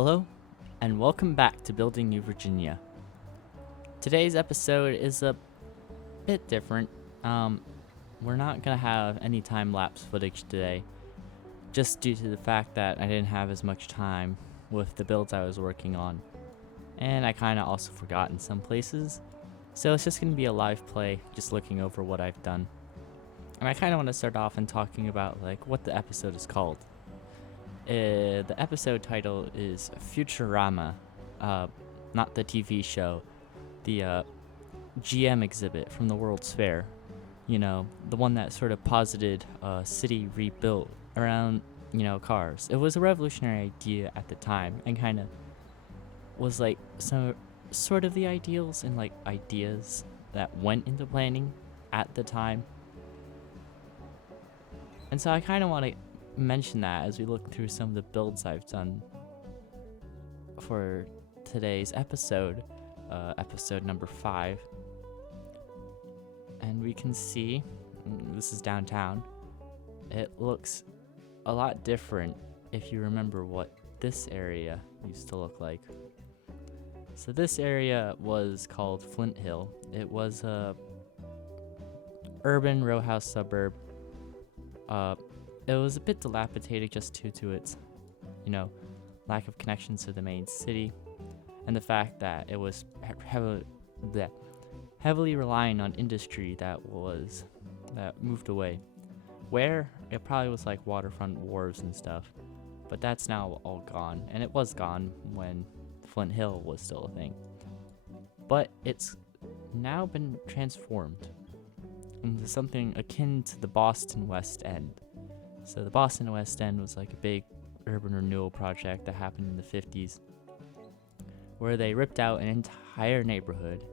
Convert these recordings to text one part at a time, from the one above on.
Hello, and welcome back to Building New Virginia. Today's episode is a bit different. We're not gonna have any time-lapse footage today, just due to the fact that I didn't have as much time with the builds I was working on, and I kinda also forgot in some places. So it's just gonna be a live play, just looking over what I've done. And I kinda want to start off and talking about what the episode is called. The episode title is Futurama, not the TV show, the GM exhibit from the World's Fair. You know, the one that sort of posited a city rebuilt around, cars. It was a revolutionary idea at the time and kind of was some sort of the ideals and ideas that went into planning at the time. And so I kind of want to mention that as we look through some of the builds I've done for today's episode, episode number 5. And we can see, this is downtown, it looks a lot different if you remember what this area used to look like. So this area was called Flint Hill. It was a urban row house suburb. It was a bit dilapidated just due to its, lack of connections to the main city, and the fact that it was heavily relying on industry that moved away. Where it probably was waterfront wharves and stuff, but that's now all gone, and it was gone when Flint Hill was still a thing. But it's now been transformed into something akin to the Boston West End. So the Boston West End was a big urban renewal project that happened in the 50s, where they ripped out an entire neighborhood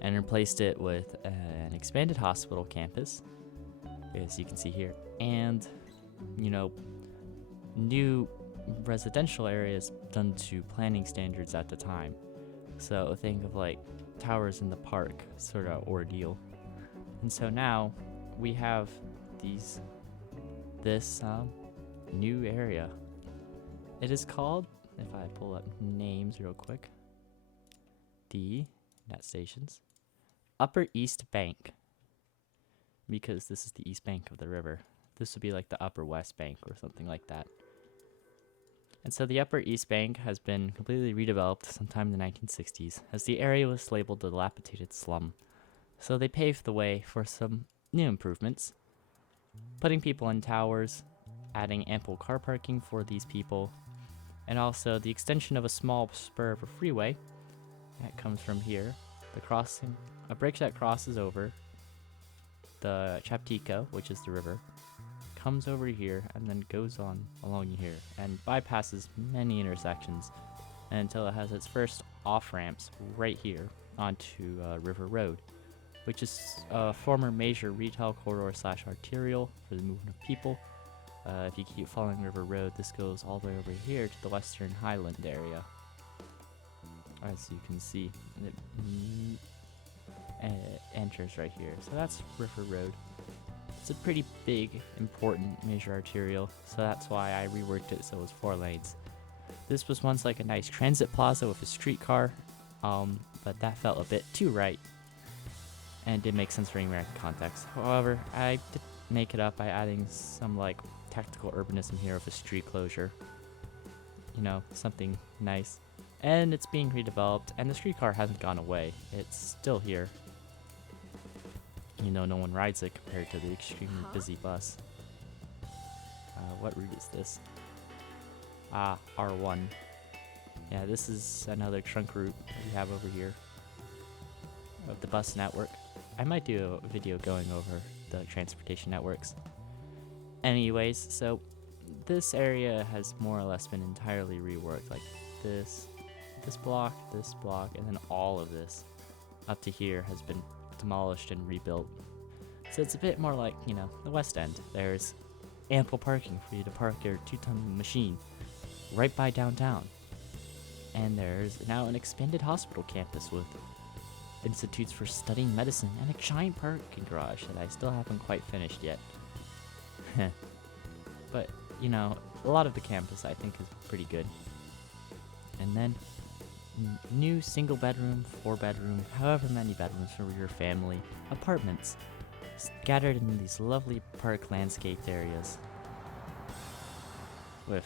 and replaced it with an expanded hospital campus, as you can see here, and, new residential areas done to planning standards at the time. So think of towers in the park sort of ordeal. And so now we have this new area. It is called, if I pull up names real quick, the net stations, Upper East Bank, because this is the east bank of the river. This would be the Upper West Bank or something like that. And so the Upper East Bank has been completely redeveloped sometime in the 1960s, as the area was labeled a dilapidated slum. So they paved the way for some new improvements, putting people in towers, adding ample car parking for these people, and also the extension of a small spur of a freeway that comes from here, a bridge that crosses over the Chaptico, which is the river, comes over here and then goes on along here and bypasses many intersections until it has its first off ramps right here onto River Road, which is a former major retail corridor / arterial for the movement of people. If you keep following River Road, this goes all the way over here to the Western Highland area, as you can see. It enters right here. So that's River Road. It's a pretty big, important major arterial, so that's why I reworked it so it was 4 lanes. This was once a nice transit plaza with a streetcar, but that felt a bit too right, and did make sense for American context. However, I did make it up by adding some tactical urbanism here with a street closure. Something nice. And it's being redeveloped, and the streetcar hasn't gone away. It's still here. No one rides it compared to the extremely busy bus. What route is this? R1. Yeah, this is another trunk route that we have over here of the bus network. I might do a video going over the transportation networks. Anyways, so this area has more or less been entirely reworked. This block, and then all of this up to here has been demolished and rebuilt. So it's a bit more the West End. There's ample parking for you to park your 2-ton machine right by downtown. And there's now an expanded hospital campus with institutes for studying medicine and a giant parking garage that I still haven't quite finished yet. But, a lot of the campus I think is pretty good. And then new single bedroom, 4 bedroom, however many bedrooms for your family, apartments scattered in these lovely park landscaped areas with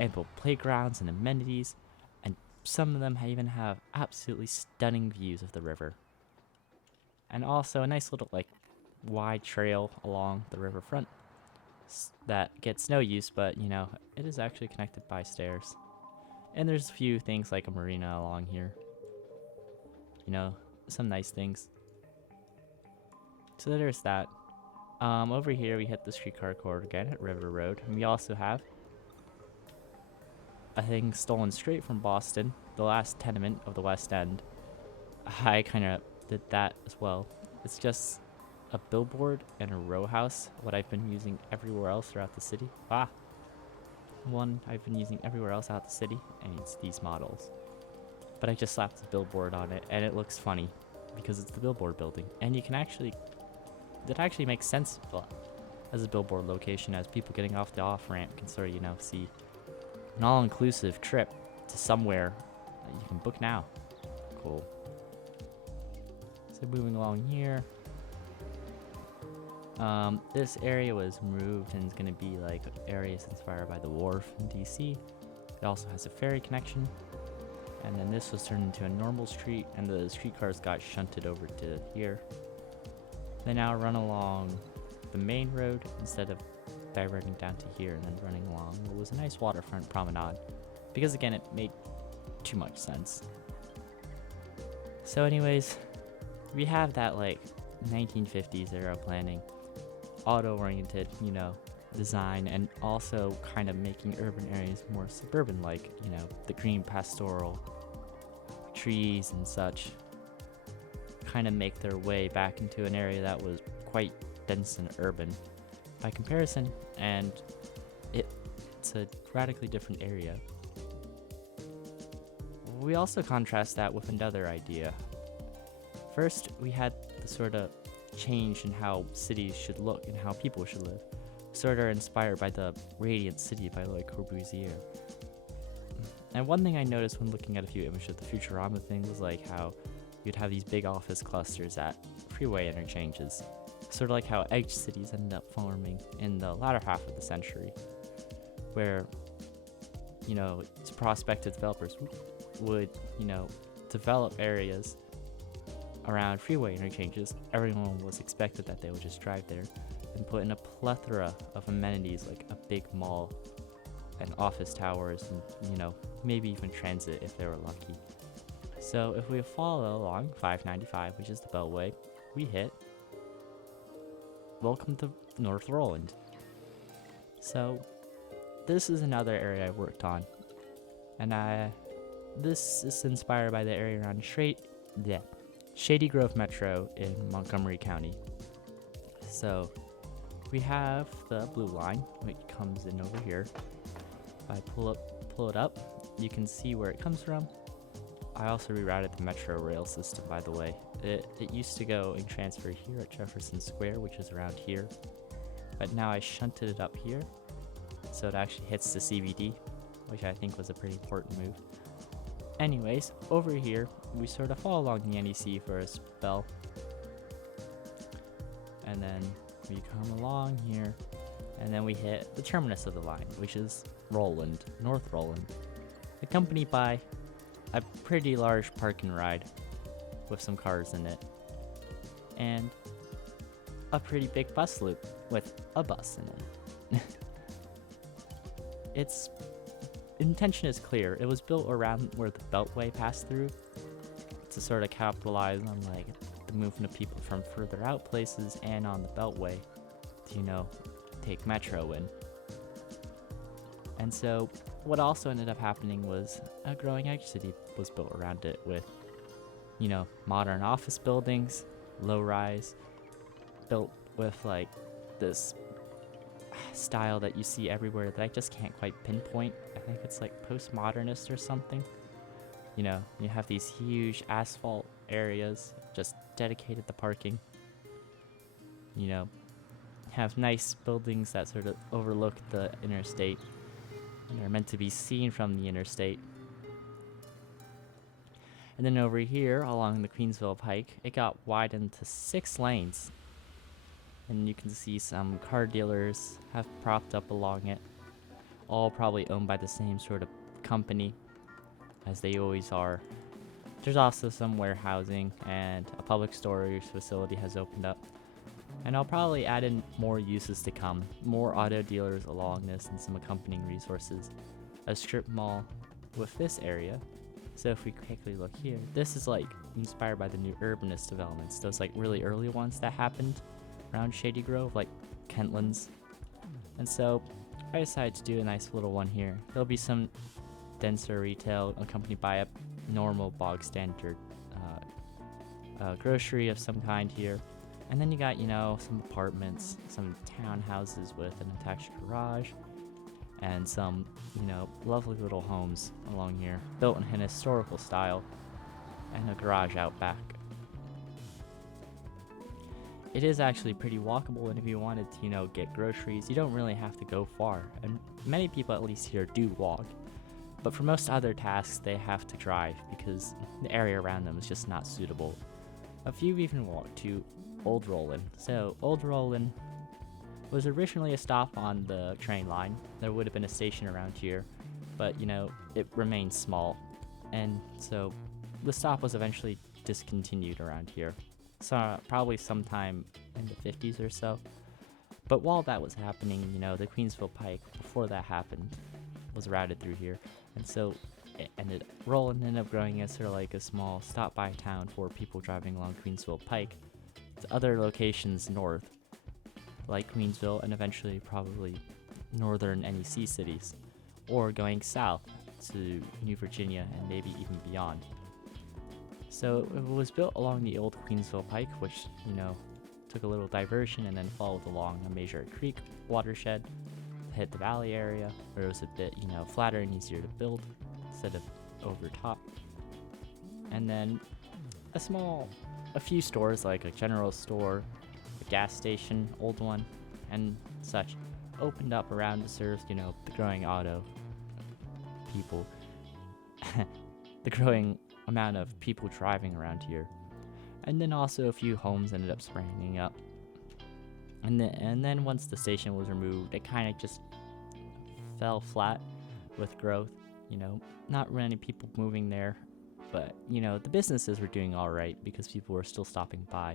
ample playgrounds and amenities, and some of them even have absolutely stunning views of the river. And also a nice little wide trail along the riverfront that gets no use, but it is actually connected by stairs. And there's a few things like a marina along here. Some nice things. So there's that. Over here we hit the streetcar corridor again at River Road, and we also have a thing stolen straight from Boston, the last tenement of the West End. I kind of did that as well. It's just a billboard and a row house, what I've been using everywhere else throughout the city. One I've been using everywhere else out the city, and it's these models. But I just slapped a billboard on it, and it looks funny because it's the billboard building, and you can actually, that actually makes sense as a billboard location, as people getting off the off ramp can sort of see an all-inclusive trip to somewhere that you can book now. Cool. So moving along here, this area was moved and is going to be like areas inspired by the wharf in DC. It also has a ferry connection, and then this was turned into a normal street, and the streetcars got shunted over to here. They now run along the main road instead of diverting down to here and then running along what was a nice waterfront promenade, because again it made too much sense. So anyways, we have that 1950s era planning, auto-oriented, design, and also kind of making urban areas more suburban, the green pastoral trees and such kind of make their way back into an area that was quite dense and urban by comparison, and it's a radically different area. We also contrast that with another idea. First, we had the sort of change in how cities should look and how people should live, sort of inspired by the Radiant City by Le Corbusier. And one thing I noticed when looking at a few images of the Futurama thing was how you'd have these big office clusters at freeway interchanges, sort of like how edge cities ended up forming in the latter half of the century, where prospective developers would develop areas around freeway interchanges. Everyone was expected that they would just drive there and put in a plethora of amenities like a big mall and office towers and maybe even transit if they were lucky. So if we follow along 595, which is the Beltway, we hit welcome to North Roland. So this is another area I worked on, and this is inspired by the area around Shady Grove Metro in Montgomery County. So we have the blue line, which comes in over here. If I pull it up, you can see where it comes from. I also rerouted the Metro rail system, by the way. It used to go and transfer here at Jefferson Square, which is around here, but now I shunted it up here, so it actually hits the CBD, which I think was a pretty important move. Anyways, over here, we sort of follow along the NEC for a spell, and then we come along here, and then we hit the terminus of the line, which is Roland, North Roland, accompanied by a pretty large park and ride with some cars in it, and a pretty big bus loop with a bus in it. Its intention is clear. It was built around where the Beltway passed through to sort of capitalize on the movement of people from further out places and on the Beltway to take Metro in. And so what also ended up happening was a growing edge city was built around it with modern office buildings, low rise, built with this style that you see everywhere that I just can't quite pinpoint. I think it's postmodernist or something. You have these huge asphalt areas just dedicated to parking. Have nice buildings that sort of overlook the interstate and are meant to be seen from the interstate. And then over here along the Queensville Pike, it got widened to 6 lanes. And you can see some car dealers have propped up along it, all probably owned by the same sort of company as they always are. There's also some warehousing, and a public storage facility has opened up. And I'll probably add in more uses to come, more auto dealers along this and some accompanying resources. A strip mall with this area. So if we quickly look here, this is like inspired by the new urbanist developments, those like really early ones that happened around Shady Grove, like Kentlands. And so I decided to do a nice little one here. There'll be some denser retail accompanied by a normal bog standard grocery of some kind here. And then you got, some apartments, some townhouses with an attached garage, and some, lovely little homes along here, built in an historical style, and a garage out back. It is actually pretty walkable, and if you wanted to, get groceries, you don't really have to go far. And many people, at least here, do walk. But for most other tasks, they have to drive because the area around them is just not suitable. A few even walk to Old Rollin. So, Old Rollin was originally a stop on the train line. There would have been a station around here, but, it remained small. And so, the stop was eventually discontinued around here. So, probably sometime in the 50s or so. But while that was happening, the Queensville Pike, before that happened, was routed through here. And so Rollin ended up growing as sort of like a small stop-by town for people driving along Queensville Pike to other locations north, like Queensville and eventually probably northern NEC cities, or going south to New Virginia and maybe even beyond. So it was built along the old Queensville Pike, which, took a little diversion and then followed along a major creek watershed, hit the valley area where it was a bit, flatter and easier to build instead of over top. And then a few stores like a general store, a gas station, old one, and such opened up around to serve, the growing auto people, the growing amount of people driving around here. And then also a few homes ended up springing up. And then once the station was removed, it kind of just fell flat with growth. Not many people moving there, but the businesses were doing all right because people were still stopping by.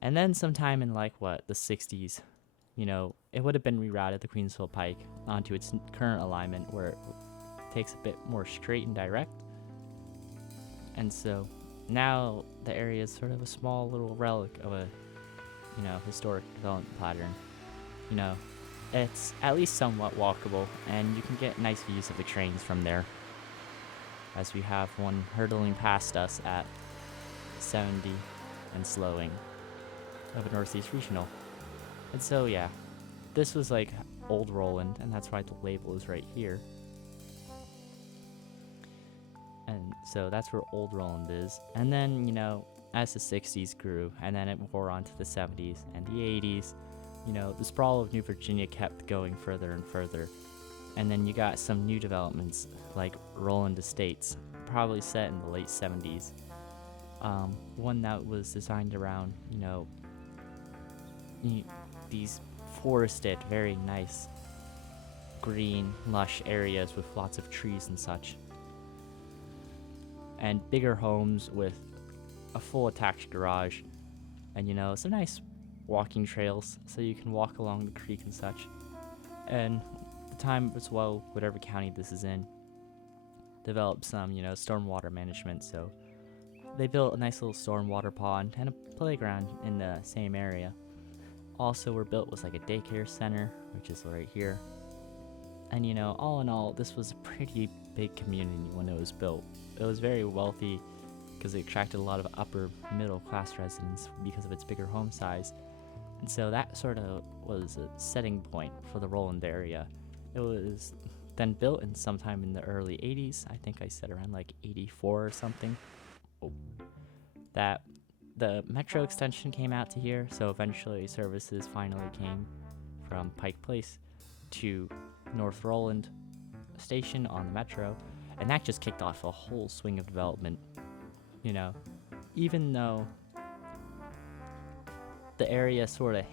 And then sometime in the 60s, it would have been rerouted, the Queensville Pike, onto its current alignment where it takes a bit more straight and direct. And so now the area is sort of a small little relic of a historic development pattern. It's at least somewhat walkable, and you can get nice views of the trains from there, as we have one hurtling past us at 70 and slowing of a Northeast Regional. And so yeah, this was like Old Roland, and that's why the label is right here. And so that's where Old Roland is. And then, as the 60s grew, and then it wore on to the 70s and the 80s, the sprawl of New Virginia kept going further and further. And then you got some new developments, like Roland Estates, probably set in the late 70s. One that was designed around, these forested, very nice, green, lush areas with lots of trees and such. And bigger homes with a full attached garage, and some nice walking trails so you can walk along the creek and such. And the time as well, whatever county this is in, developed some, stormwater management. So they built a nice little stormwater pond and a playground in the same area. Also were built was like a daycare center, which is right here. And all in all, this was a pretty big community when it was built. It was very wealthy because it attracted a lot of upper middle class residents because of its bigger home size. And so that sort of was a setting point for the Roland area. It was then built in sometime in the early 80s. I think I said around 84 or something. That the metro extension came out to here, so eventually services finally came from Pike Place to North Roland Station on the metro. And that just kicked off a whole swing of development. You know, even though the area sort of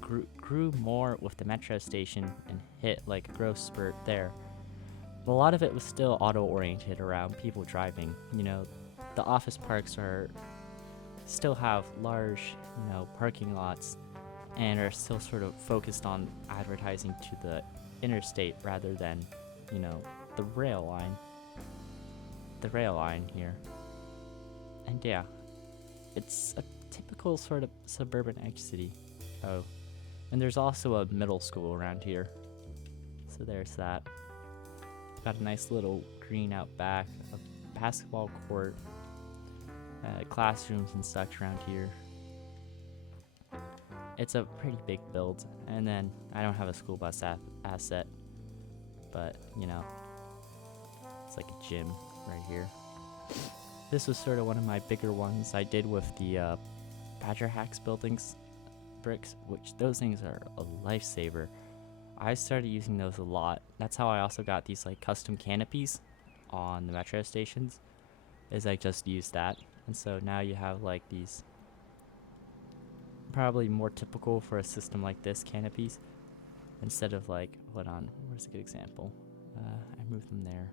grew more with the metro station and hit like a growth spurt there, a lot of it was still auto-oriented around people driving. You know, the office parks still have large, parking lots and are still sort of focused on advertising to the interstate rather than, the rail line here. And yeah, it's a typical sort of suburban edge city. Oh, and there's also a middle school around here, so there's that. Got a nice little green out back, a basketball court, classrooms and such around here. It's a pretty big build, and then I don't have a school bus asset, but it's like a gym right here. This was sort of one of my bigger ones I did with the Badger Hacks buildings bricks, which those things are a lifesaver. I started using those a lot. That's how I also got these like custom canopies on the metro stations, is I just used that. And so now you have like these probably more typical for a system like this canopies, instead of like, hold on, where's a good example? I moved them there.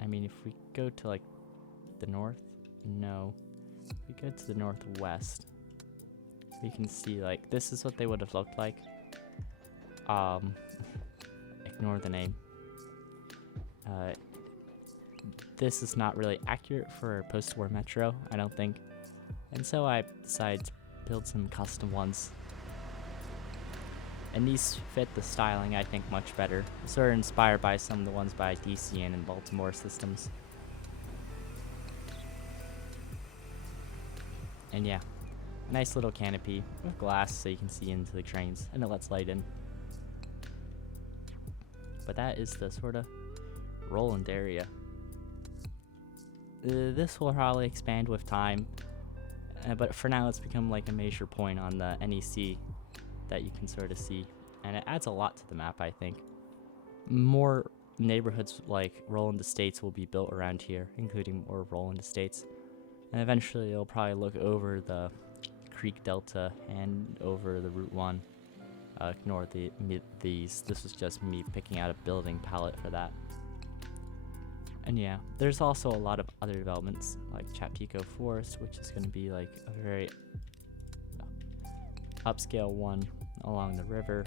I mean, if we go to like the north, no, if we go to the northwest, we can see like this is what they would have looked like. Ignore the name. This is not really accurate for post-war metro, I don't think, and so I decided to build some custom ones. And these fit the styling, I think, much better. Sort of inspired by some of the ones by DCN and Baltimore systems. And yeah, a nice little canopy with glass so you can see into the trains, and it lets light in. But that is the sort of Roland area. This will probably expand with time, but for now it's become like a major point on the NEC that you can sort of see, and it adds a lot to the map, I think. More neighborhoods like Roland Estates will be built around here, including more Roland Estates, and eventually it'll probably look over the Creek Delta and over the Route 1. Ignore these. This was just me picking out a building palette for that. And yeah, there's also a lot of other developments like Chaptico Forest, which is going to be like a very upscale one along the river,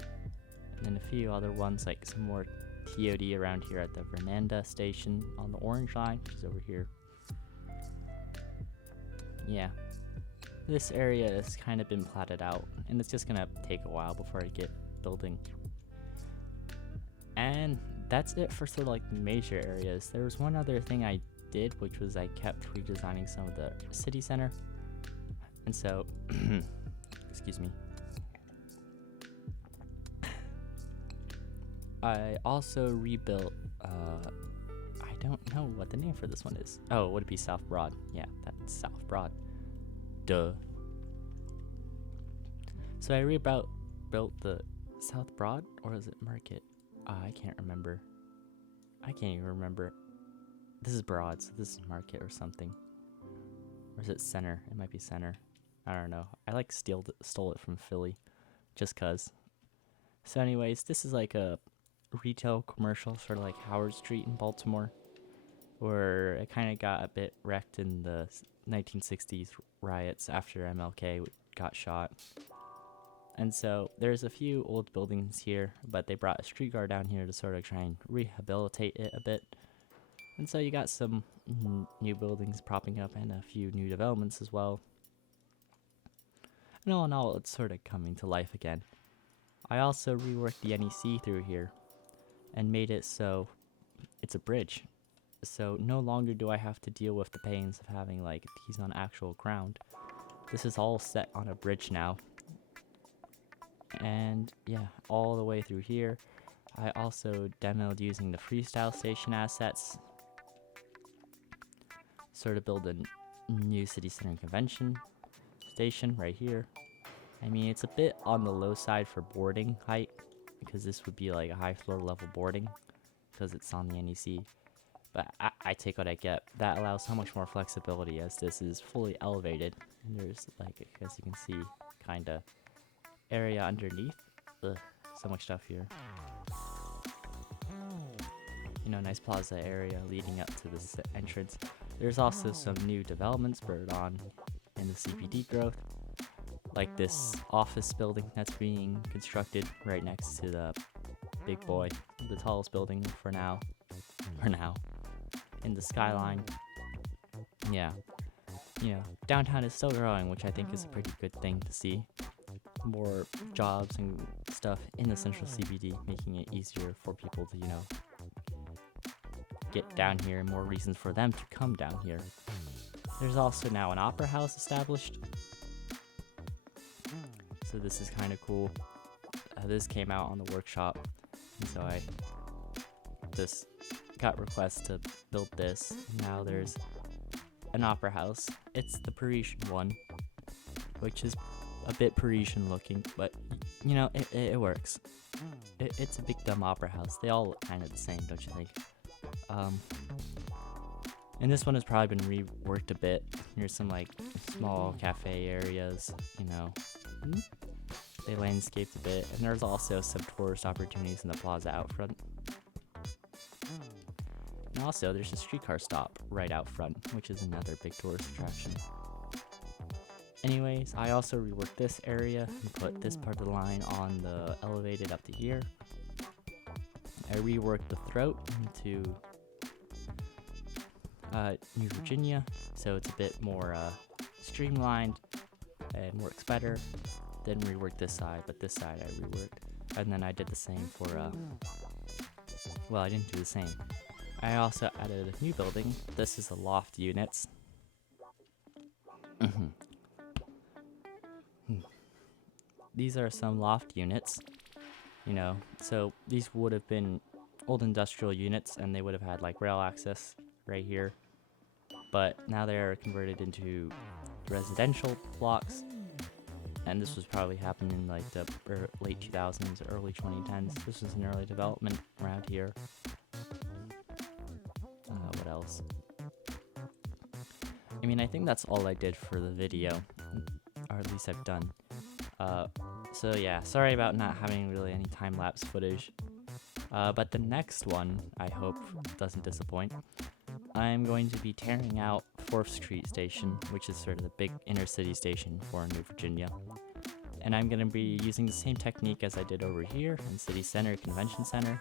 and then a few other ones like some more TOD around here at the Vernanda station on the orange line, which is over here. Yeah, this area has kind of been platted out, and it's just gonna take a while before I get building. And that's it for sort of like major areas. There was one other thing I did, which was I kept redesigning some of the city center, and so excuse me, I also rebuilt I don't know what the name for this one is. Oh, would it be South Broad? Yeah, that's South Broad. Duh. So I built the South Broad, or is it Market? I can't remember. I can't even remember. This is Broad, so this is Market or something. Or is it Center? It might be Center. I don't know. I like stole it from Philly, just cause. So anyways, this is like a retail commercial, sort of like Howard Street in Baltimore, where it kind of got a bit wrecked in the 1960s riots after MLK got shot. And so there's a few old buildings here, but they brought a streetcar down here to sort of try and rehabilitate it a bit. And so you got some new buildings propping up and a few new developments as well. And all in all, it's sort of coming to life again. I also reworked the NEC through here and made it so it's a bridge. So no longer do I have to deal with the pains of having like these on actual ground. This is all set on a bridge now. And yeah, all the way through here. I also demoed using the freestyle station assets. Sort of build a new city center convention station right here. I mean, it's a bit on the low side for boarding height, because this would be like a high floor level boarding because it's on the NEC. But I take what I get. That allows so much more flexibility as this is fully elevated. And there's, like, as you can see, kind of area underneath. Ugh, so much stuff here. You know, nice plaza area leading up to this entrance. There's also some new developments spurred on in the CBD growth, like this office building that's being constructed right next to the big boy, the tallest building for now, in the skyline. Yeah, you know, downtown is still growing, which I think is a pretty good thing to see. More jobs and stuff in the central CBD, making it easier for people to, you know, get down here, and more reasons for them to come down here. There's also now an opera house established, so this is kind of cool. This came out on the workshop, and so I just got requests to build this. Now there's an opera house. It's the Parisian one, which is a bit Parisian looking, but you know, it works. It's a big dumb opera house. They all look kind of the same, don't you think? And this one has probably been reworked a bit. Here's some like small cafe areas, you know. They landscaped a bit, and there's also some tourist opportunities in the plaza out front. And also, there's a streetcar stop right out front, which is another big tourist attraction. Anyways, I also reworked this area and put this part of the line on the elevated up to here. I reworked the throat into New Virginia, so it's a bit more streamlined and works better. Then reworked this side, but this side I reworked. And then I did the same for, well, I didn't do the same. I also added a new building. This is the loft units. These are some loft units, you know, so these would have been old industrial units, and they would have had like rail access right here, but now they're converted into residential blocks, and this was probably happening in like the late 2000s, early 2010s. This was an early development around here. What else? I mean, I think that's all I did for the video, or at least I've done. So yeah, sorry about not having really any time-lapse footage, but the next one, I hope, doesn't disappoint. I'm going to be tearing out 4th Street Station, which is sort of the big inner city station for New Virginia. And I'm going to be using the same technique as I did over here in City Center, Convention Center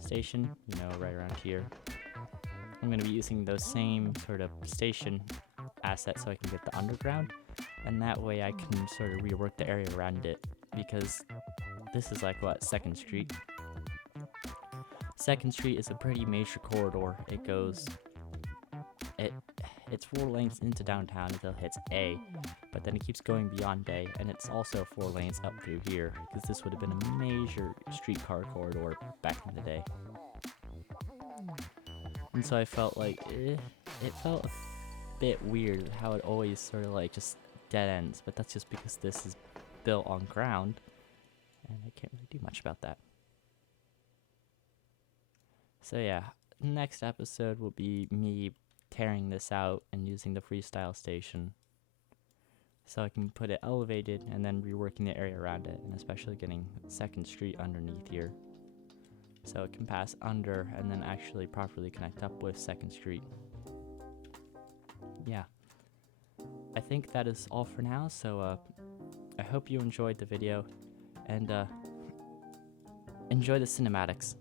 Station, you know, right around here. I'm going to be using those same sort of station assets so I can get the underground, and that way I can sort of rework the area around it, because this is like, what, 2nd Street? 2nd Street is a pretty major corridor. It goes, it's 4 lanes into downtown until it hits A, but then it keeps going beyond A, and it's also 4 lanes up through here, because this would have been a major streetcar corridor back in the day. And so I felt like, it felt a bit weird how it always sort of like just dead ends, but that's just because this is built on ground, and I can't really do much about that. So yeah, next episode will be me tearing this out and using the freestyle station so I can put it elevated and then reworking the area around it, and especially getting 2nd Street underneath here so it can pass under and then actually properly connect up with 2nd Street. Yeah, I think that is all for now, so I hope you enjoyed the video, and enjoy the cinematics.